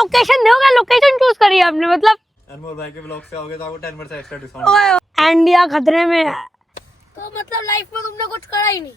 Location दोगे, location choose करी आपने, मतलब अनमोल भाई के ब्लॉग से आओगे तो आपको 10% एक्स्ट्रा डिस्काउंट। इंडिया खतरे में है, तो मतलब लाइफ में तुमने कुछ करा ही नहीं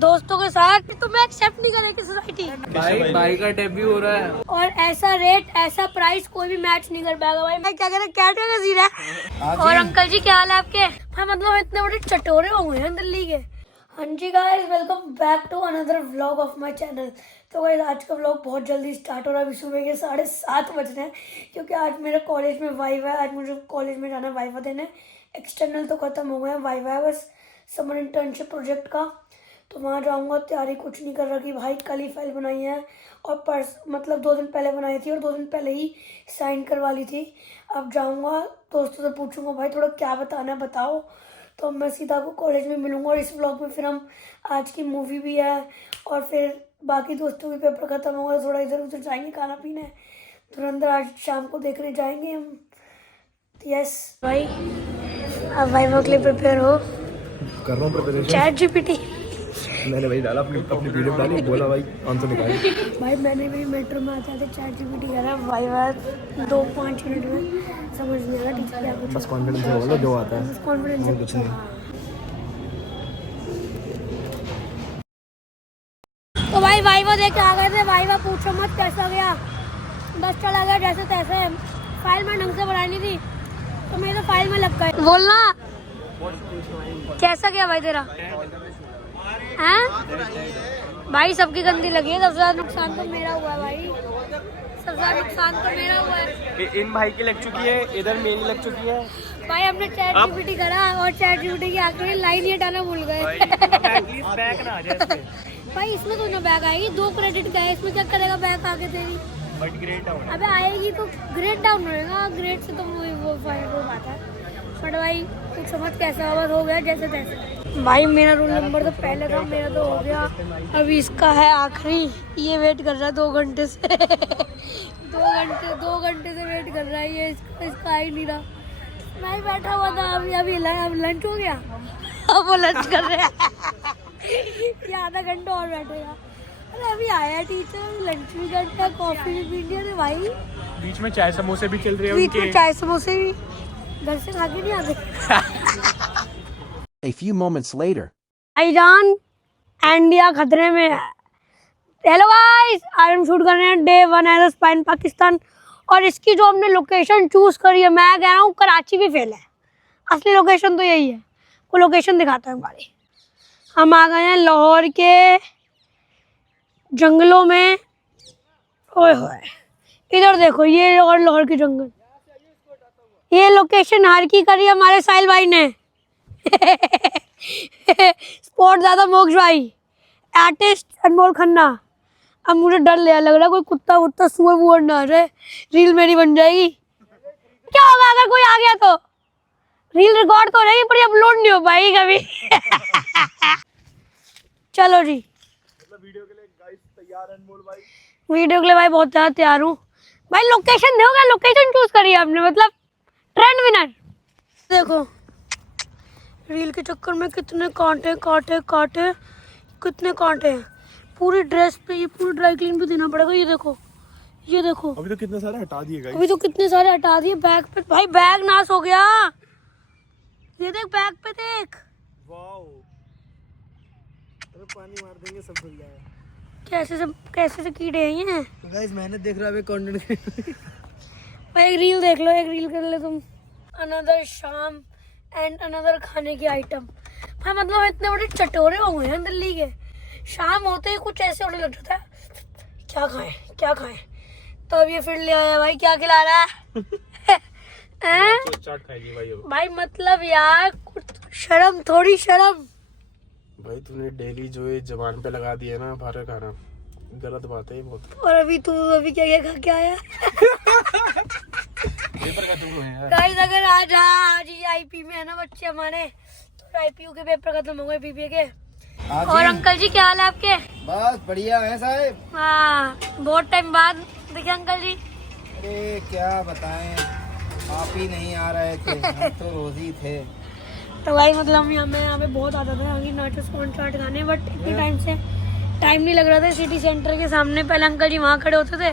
दोस्तों के साथ, तुम्हें एक्सेप्ट नहीं करेगी सोसाइटी। भाई का डेब्यू हो रहा है और ऐसा रेट ऐसा प्राइस कोई भी मैच नहीं कर पाएगा भाई। मैं क्या कह रहा कैट का सीन है। और अंकल जी क्या हाल है आपके? हाँ मतलब इतने बड़े चटोरे हो गए हैं दिल्ली के। हाँ जी guys, welcome back to another vlog of my channel. तो गाइस आज का व्लॉग बहुत जल्दी स्टार्ट हो रहा है। अभी सुबह के 7:30 बज रहे हैं क्योंकि आज मेरे कॉलेज में वाइवा है। आज मुझे कॉलेज में जाना है वाइवा देने। एक्सटर्नल तो खत्म हो गए, वाइवा है बस समर इंटर्नशिप प्रोजेक्ट का, तो वहाँ जाऊँगा। तैयारी कुछ नहीं कर रखी भाई, कल ही फाइल बनाई है और मतलब 2 दिन पहले बनाई थी और 2 दिन पहले ही साइन करवा ली थी। अब जाऊँगा दोस्तों से पूछूंगा भाई थोड़ा क्या बताना है बताओ, तो मैं सीधा आपको कॉलेज में मिलूँगा। और इस व्लॉग में फिर हम आज की मूवी भी है और फिर बाकी दोस्तों के पेपर ख़त्म होगा, थोड़ा इधर उधर जाएंगे खाना पीने। धुरंधर आज शाम को देखने जाएंगे हम। यस भाई, अब भाई वो के लिए प्रिपेयर हो कर रहा हूँ प्रिपरेशन। चैट जीपीटी मैंने भाई डाला अपनी वीडियो डाली, बोला भाई आंसर निकाल। भाई मैंने भी मेट्रो में आते थे चैट जीपीटी करा भाई, 2-5 मिनट में समझ नहीं आ रहा टीचर क्या कुछ। बस कॉन्फिडेंस से बोलो जो आता है, बस कॉन्फिडेंस और कुछ नहीं। तो भाई वाइवा देख के आ गए थे। वाइवा पूछो मत कैसा गया, बस चला गया जैसे तैसे। फाइल में ढंग से बनानी थी तो मेरे तो फाइल में लग गए। बोलना कैसा गया भाई तेरा? हैं भाई सबकी गंदी लगी है, सबसे ज्यादा नुकसान तो मेरा हुआ है भाई, सबसे ज्यादा नुकसान तो मेरा हुआ है। इन भाई की लग चुकी है, इधर मेरी लग चुकी है। भाई हमने चैट जीपीटी करा और चैट जीपीटी की आखिरी लाइन ही हटाना भूल गए। बैक ना आ जाए भाई इसमें तो ना बैग आएगी, 2 क्रेडिट का है, इसमें क्या करेगा बैग आगे तेरी? But grade down. अबे आएगी तो ग्रेड डाउन होएगा, ग्रेड से तो वो बात है। बट भाई कुछ समझ कैसा हो गया जैसे तैसे। भाई मेरा रोल नंबर तो पहले था, मेरा तो हो गया, अभी इसका है आखिरी। ये वेट कर रहा है 2 घंटे से 2 घंटे से वेट कर रहा है ये, इसका आ ही नहीं रहा। मैं ही बैठा हुआ था, अभी लंच हो गया, अब वो लंच कर रहे हैं ये आधा घंटा और बैठेगा। अरे अभी आया टीचर, लंच भी करता, कॉफी भी पी लिया। अरे भाई बीच में चाय समोसे भी चल रहे हैं बीच में चाय समोसे भी घर से खा के नहीं आते। A few moments later. Iran India खतरे में है। हेलो गाइस, आज हम शूट कर रहे हैं डे 1 एज स्पाई इन पाकिस्तान। और इसकी जो हमने लोकेशन चूज करी है, मैं कह रहा हूँ कराची भी फेल है, असली लोकेशन तो यही है। कोई लोकेशन दिखाता है हमारी। हम आ गए हैं लाहौर के जंगलों में। ओए होए इधर देखो, ये और लाहौर के जंगल। ये लोकेशन हार की करी हमारे साहिल भाई ने स्पॉट ज़्यादा मोक्ष भाई, आर्टिस्ट अनमोल खन्ना। अब मुझे डर लग रहा है कोई कुत्ता वुत्ता सुअर वुअर ना आ जाए, रील मेरी बन जाएगी। क्या होगा अगर कोई आ गया तो? रील रिकॉर्ड तो रहेगी पर अपलोड नहीं हो पाएगी कभी चलो जी, वीडियो के लिए गाइस तैयार है अनमोल भाई। वीडियो के लिए भाई बहुत ज़्यादा तैयार हूँ भाई। लोकेशन दोगे, लोकेशन चूज करी आपने, मतलब ट्रेंड विनर। देखो रील के चक्कर में कितने कांटे कितने कांटे हैं पूरी ड्रेस पे। ये पूरी ड्राई क्लीन भी देना पड़ेगा। ये देखो अभी तो कितने सारे हटा दिए गाइस। अभी तो कितने सारे हटा दिए। बैग पे भाई बैग नाश हो गया। ये देख बैग पे देख, वाओ, अरे पानी मार देंगे सब धुल जाएगा। कैसे से कीड़े हैं ये। गाइस मेहनत देख रहा है कंटेंट भाई एक रील देख लो, एक रील कर ले तुम। अनदर शाम एंड अनदर खाने की आइटम। भाई मतलब इतने बड़े चटोरे हो गए हैं दिल्ली के, शाम होते ही कुछ ऐसे होने लग जाता है क्या खाएं। तो अब ये फिर ले आया भाई, क्या खिला रहा है चाट खाएगी भाई। भाई मतलब यार कुछ शर्म, थोड़ी शर्म। भाई तूने डेली जो ये जबान पे लगा दिया ना बाहर खाना, गलत बात है ये बहुत। और अभी क्या खा के आया पेपर का दूर है यार। गाइस अगर आज ही आईपी में है ना बच्चे हमारे, तो आईपीयू के पेपर खत्म हो गए बीबीए के। और अंकल जी क्या हाल है आपके? बस बढ़िया है साहब। हाँ बहुत टाइम बाद देखे अंकल जी। अरे क्या बताएं, आप ही नहीं आ रहे थे, हम तो रोज ही थे। तो भाई मतलब हमें यहाँ पे बहुत आता था आगे नाचो स्पॉन चाट खाने, बट इतने टाइम से टाइम नहीं लग रहा था। सिटी सेंटर के सामने पहले अंकल जी वहाँ खड़े होते थे,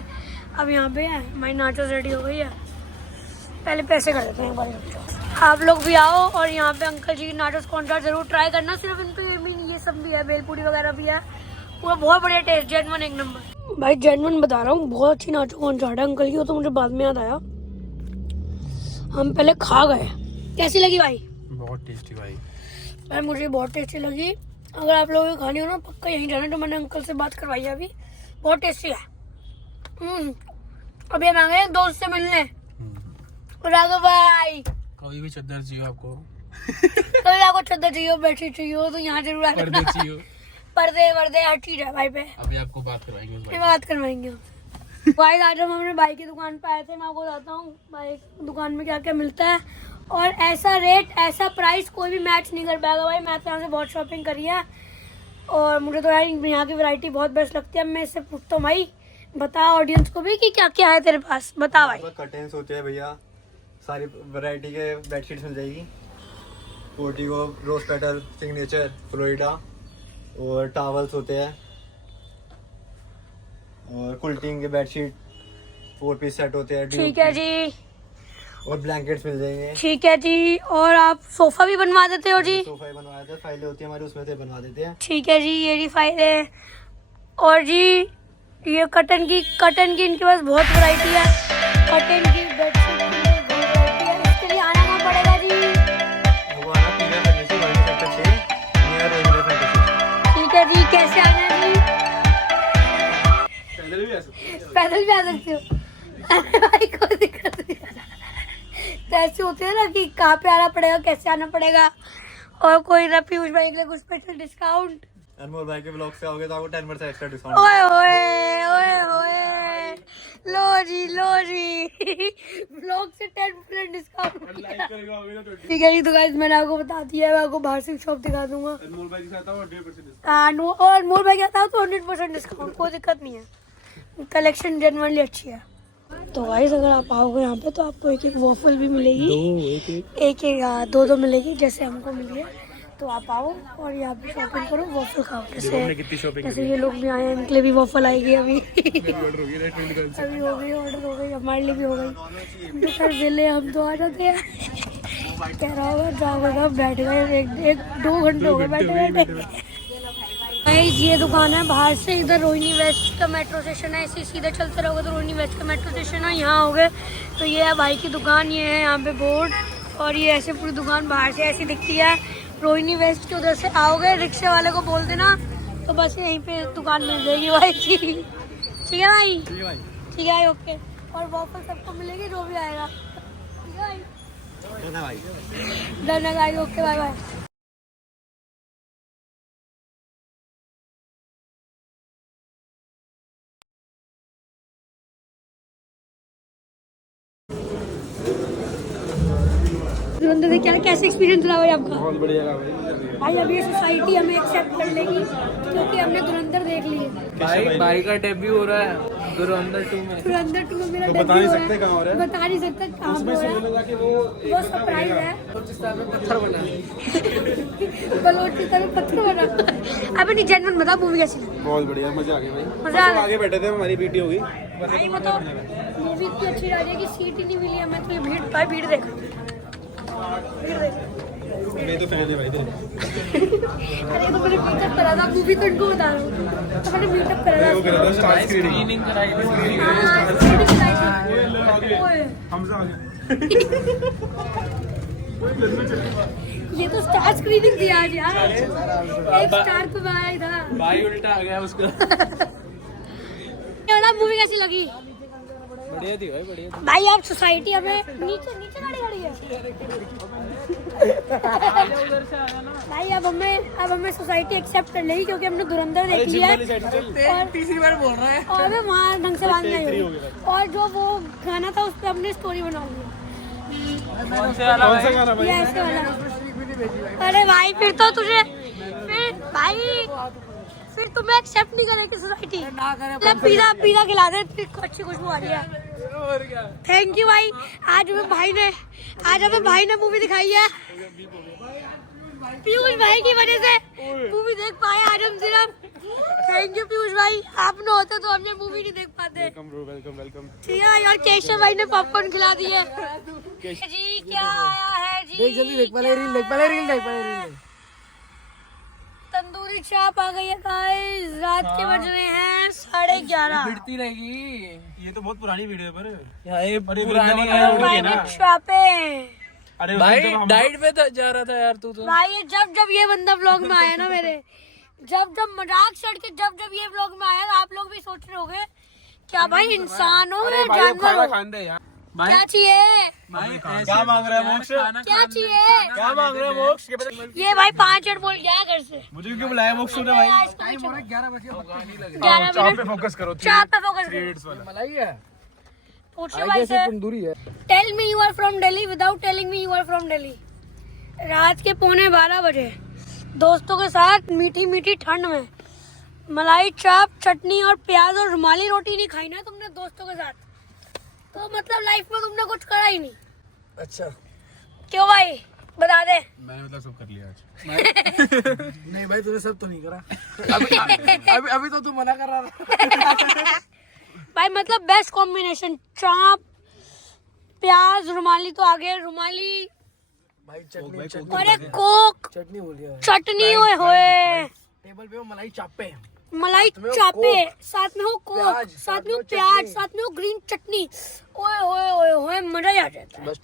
अब यहाँ पे है हमारी नाचोस रेडी हो गई है। पहले पैसे कर देते हैं एक बार। आप लोग भी आओ और यहाँ पे अंकल जी की नाचोस कॉर्नचाट जरूर ट्राई करना। सिर्फ इन पे ये सब भी है, भेलपूरी वगैरह भी है। पूरा बहुत बढ़िया टेस्ट, जेन्युइन एक नंबर भाई, जेन्युइन बता रहा हूँ। बहुत अच्छी नाचो कॉर्नचाट है अंकल की। वो तो मुझे बाद में याद आया, हम पहले खा गए। कैसी लगी भाई? बहुत टेस्टी भाई। भाई मुझे बहुत टेस्टी लगी। अगर आप लोगों को खानी हो ना पक्का यहीं जाना। तो मैंने अंकल से बात करवाई है अभी, बहुत टेस्टी है। अभी हम आ गए दोस्त से मिलने। राघव भाई कभी भी चद्दर चाहिए आपको, कभी आपको चद्दर चाहिए, बेडशीट चाहिए हो तो यहाँ जरूर आना। पर्दे चाहिए, पर्दे वर्दे हर चीज है भाई पे। अभी आपको बात करवाएंगे उस भाई से। बात करवाएंगे भाई। आज हम अपने भाई की दुकान पे आए थे। मैं आपको बताता हूँ भाई दुकान में क्या क्या मिलता है। और ऐसा रेट ऐसा प्राइस कोई भी मैच नहीं कर पाएगा भाई। मैं तो यहाँ से बहुत शॉपिंग करी है और मुझे तो यार यहाँ की वैरायटी बहुत बेस्ट लगती है। मैं इससे पूछता हूँ भाई, बता ऑडियंस को भी कि क्या क्या है तेरे पास, बता भाई। कर्टेन्स होते हैं भैया, सारी वैरायटी के बेडशीट्स मिल जाएगी। Portico, rose petal, signature, Florida और टॉवल्स होते हैं और कुल्टिंग के बेडशीट 4 पीस सेट होते हैं। ठीक है जी। और ब्लैंकेट्स मिल जाएंगे। ठीक है जी। और आप सोफा भी बनवा देते हो जी? सोफा बनवाया था, फाइलें होती है हमारी उसमें से बनवा देते हैं। ठीक है जी, ये जी फाइलें। और जी ये कटन की इनके पास बहुत वैरायटी है। कटन की बेडशीट की बहुत वैरायटी है। इसके लिए आना कहाँ पड़ेगा जी? वो आना पीला फर्नीचर वाली सेक्टर 6 नियर रेलवे फर्नीचर। ठीक है जी। कैसे आना है जी? पैदल भी आ सकते हो भाई, कोई दिक्कत नहीं है। तो ऐसे होते हैं ना कि कहाँ पे आना पड़ेगा, कैसे आना पड़ेगा। और कोई ना पीयूष भाई के लिए कुछ स्पेशल डिस्काउंट। अनमोल भाई के ब्लॉग से आओगे तो आपको 10% एक्स्ट्रा डिस्काउंट। ओए होए ओए होए, लो जी ब्लॉग से 10% डिस्काउंट। ठीक है जी। तो गाइस मैंने आपको बता दिया है, मैं आपको बाहर से शॉप दिखा दूंगा। अनमोल भाई के साथ आओ 100% और अनमोल भाई कहता हूँ तो 100% डिस्काउंट, कोई दिक्कत नहीं है। कलेक्शन जेन्युइनली अच्छी है। तो गाइस अगर आप आओगे यहाँ पे तो आपको एक वॉफल भी मिलेगी। एक दो मिलेगी जैसे हमको मिली है। तो आप आओ और यहाँ पे शॉपिंग करो, वॉफल खाओ। जैसे ये लोग भी आए हैं, इनके लिए भी वॉफल आएगी अभी। अभी हो गई, ऑर्डर हो गई, हमारे लिए भी हो गई। हम तो कर दिले, हम तो आ जाते हैं। कह रहा होगा जाओगा, बैठ गए 1-2 घंटे हो गए बैठे। ये दुकान है बाहर से, इधर रोहिणी वेस्ट का मेट्रो स्टेशन है। इसी सीधे चलते रहोगे तो रोहिणी वेस्ट का मेट्रो स्टेशन है। यहाँ हो गए तो ये है भाई की दुकान, ये है यहाँ पे बोर्ड। और ये ऐसे पूरी दुकान बाहर से ऐसी दिखती है। रोहिणी वेस्ट के उधर से आओगे, रिक्शे वाले को बोल देना तो बस यहीं पे दुकान मिल जाएगी भाई की। ठीक है भाई? ठीक है ओके। और वॉफल सबको मिलेगी जो भी आएगा। ठीक है भाई? धन्यवाद। Okay bye bye. धुरंधर क्या कैसे एक्सपीरियंस रहा भाई आपका? बहुत बढ़िया भाई अभी ये सोसाइटी हमें एक्सेप्ट कर लेगी क्योंकि हमने धुरंधर देख ली है। भाई का डेब्यू हो रहा है धुरंधर 2 में। धुरंधर 2 में मेरा तो डेब्यू बता नहीं हो सकते रहा कहाँ हो रहा है। है। बता नहीं सकते कहाँ हो रहा है। वो सरप्राइज है। पत्थर बना बलोचिस्तान में पत्थर बना। अभी नहीं, जेन्युइन बता मूवी कैसी लगी? बहुत बढ़िया, मजा आ गया भाई। मजा आ गया। आगे बैठे थे, हमारी बीटी होगी। भाई वो तो मूवी इतनी अच्छी रही है कि सीट ही नहीं मिली हमें। तो ये भीड़ भाई, भीड़ देख नहीं तो फैन है भाई तेरे। अरे तो मैंने मीटअप करा था, मूवी तो इनको बता रहा हूँ। तो मैंने मीटअप करा वो था। करा था स्टार स्क्रीनिंग कराई थी। हाँ, screening कराई थी। ओए, हमजा आ गया। ये तो स्टार स्क्रीनिंग थी आज यार। एक स्टार को आया था भाई, उल्टा आ गया उसका। मूवी कैसी लगी? बढ़िया थी भाई, बढ़िया थी। भाई आप सोसाइटी हमें नीचे गाड़ी खड़ी है। भाई अब हमें सोसाइटी एक्सेप्ट कर लेगी क्योंकि हमने धुरंधर देख लिया है। तीसरी बार बोल रहा है। और मैं वहाँ ढंग से बात नहीं हुई। और जो वो गाना था उस पर हमने स्टोरी बनाऊंगी। कौन से वाला कौन सा गाना भाई? ये ऐसे वाला। अरे भाई फिर तो तुझे फिर तुम्हें एक्सेप्ट नहीं करेगी सोसाइटी। पीला खिला दे, अच्छी खुशबू आ रही है। थैंक यू भाई। आज हमें भाई ने मूवी दिखाई है। पीयूष भाई की वजह से मूवी देख पाए आज हम सिर्फ। थैंक यू पीयूष भाई, आप न होते तो हम ये मूवी नहीं देख पाते। वेलकम। ठीक है यार, केशव भाई ने पॉपकॉर्न खिला दिए जी। क्या आया है जी? देख जल्दी देख, पहले रील देख। तंदूरी चाप आ गई है गाइस। रात के बज रहे हैं 11:30। भिड़ती रहेगी। ये तो बहुत पुरानी वीडियो है पर ये पुरानी भाई ने चापे। अरे भाई डाइट पे जा रहा था यार तू तो। भाई ये जब ये बंदा व्लॉग में आया ना मेरे, जब मजाक चढ़ के जब ये व्लॉग में आया, आप लोग भी सोच रहे होंगे क्या भाई इंसान हो या जानवर हो? क्या चाहिए? क्या मांग रहा है मोक्ष? क्या चाहिए? क्या मांग रहा है मोक्ष? ये भाई 5 मिनट बोल गया घर से। मुझे क्यों बुलाया मोक्ष ने भाई? 11 बजे 11 मिनट फोकस करो। चाप पे फोकस करो। मलाई है। पूछो भाई से, तंदूरी है। Tell me you are from Delhi without telling me you are from Delhi. रात के 11:15 बजे दोस्तों के साथ मीठी ठंड में मलाई चाप, चटनी और प्याज और रुमाली रोटी नहीं खाई ना तुमने दोस्तों के साथ, तो मतलब लाइफ में तुमने कुछ करा ही नहीं। अच्छा क्यों भाई, बता दे। मैंने मतलब सब कर लिया आज। नहीं भाई, तूने सब तो नहीं करा। अभी तो तू मना कर रहा था। भाई मतलब बेस्ट कॉम्बिनेशन, चाप प्याज रुमाली तो आगे, रुमाली भाई चटनी और एक कोक चटनी बोल दिया। चटनी होए टेबल पे वो मलाई चापे। मलाई चापे, साथ में हो कोक, साथ में हो प्याज, साथ में हो ग्रीन चटनी। ओए होए होए होए, मजा ही आ जाता है। बस